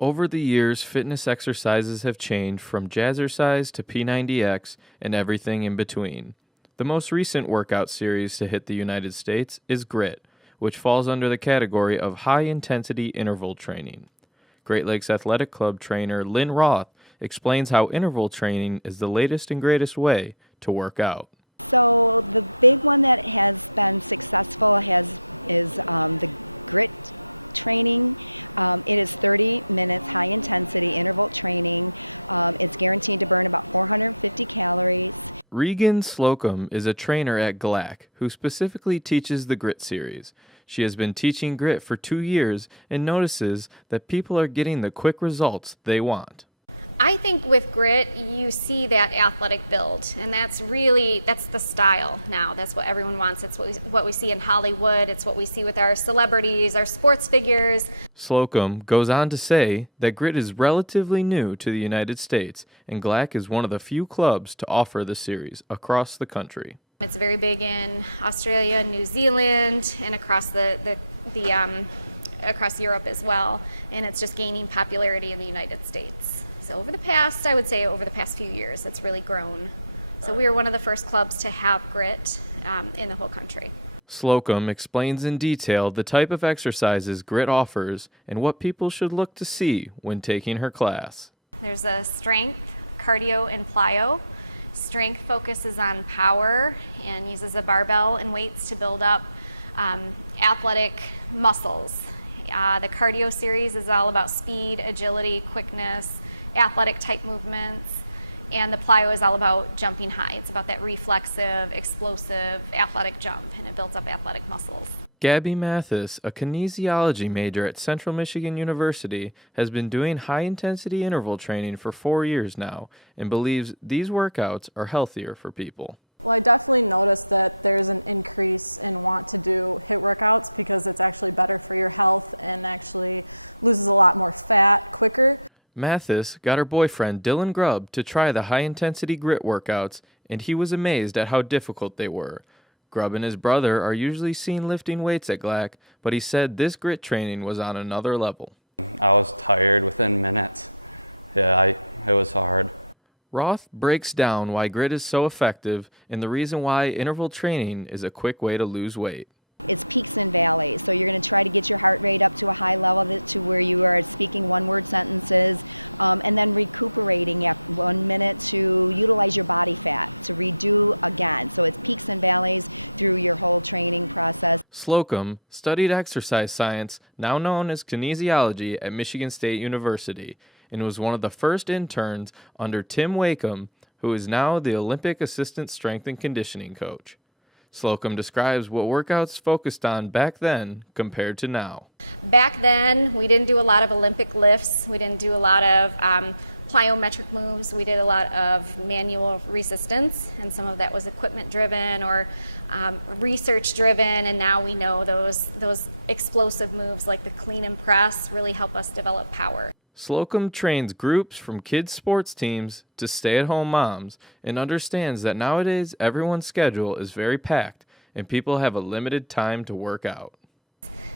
Over the years, fitness exercises have changed from jazzercise to P90X and everything in between. The most recent workout series to hit the United States is GRIT, which falls under the category of high intensity interval training. Great Lakes Athletic Club trainer Lynn Roth explains how interval training is the latest and greatest way to work out. Regan Slocum is a trainer at GLAC who specifically teaches the GRIT series. She has been teaching GRIT for 2 years and notices that people are getting the quick results they want. I think with grit, you see that athletic build, and that's the style now. That's what everyone wants. It's what we see in Hollywood. It's what we see with our celebrities, our sports figures. Slocum goes on to say that GRIT is relatively new to the United States, and GLAC is one of the few clubs to offer the series across the country. It's very big in Australia, New Zealand, and across across Europe as well, and it's just gaining popularity in the United States. So I would say over the past few years, it's really grown. So we were one of the first clubs to have grit in the whole country. Slocum explains in detail the type of exercises GRIT offers and what people should look to see when taking her class. There's a strength, cardio, and plyo. Strength focuses on power and uses a barbell and weights to build up athletic muscles. The cardio series is all about speed, agility, quickness, athletic type movements, and the plyo is all about jumping high. It's about that reflexive, explosive, athletic jump, and it builds up athletic muscles. Gabby Mathis, a kinesiology major at Central Michigan University, has been doing high-intensity interval training for 4 years now and believes these workouts are healthier for people. Well, I definitely noticed that there's an increase in want to do hip workouts because it's actually better for your health and actually loses a lot more fat quicker. Mathis got her boyfriend Dylan Grubb to try the high-intensity GRIT workouts, and he was amazed at how difficult they were. Grubb and his brother are usually seen lifting weights at GLAC, but he said this GRIT training was on another level. I was tired within minutes. It was hard. Roth breaks down why GRIT is so effective and the reason why interval training is a quick way to lose weight. Slocum studied exercise science, now known as kinesiology, at Michigan State University, and was one of the first interns under Tim Wakeham, who is now the Olympic assistant strength and conditioning coach. Slocum describes what workouts focused on back then compared to now. Back then, we didn't do a lot of Olympic lifts. We didn't do a lot of plyometric moves. We did a lot of manual resistance, and some of that was equipment-driven or research-driven, and now we know those explosive moves like the clean and press really help us develop power. Slocum trains groups from kids' sports teams to stay-at-home moms and understands that nowadays everyone's schedule is very packed and people have a limited time to work out.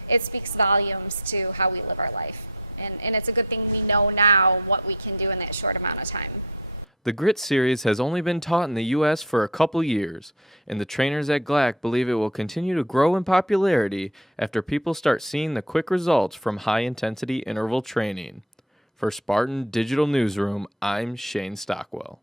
It speaks volumes to how we live our life. And it's a good thing we know now what we can do in that short amount of time. The GRIT series has only been taught in the U.S. for a couple years, and the trainers at GLAC believe it will continue to grow in popularity after people start seeing the quick results from high-intensity interval training. For Spartan Digital Newsroom, I'm Shane Stockwell.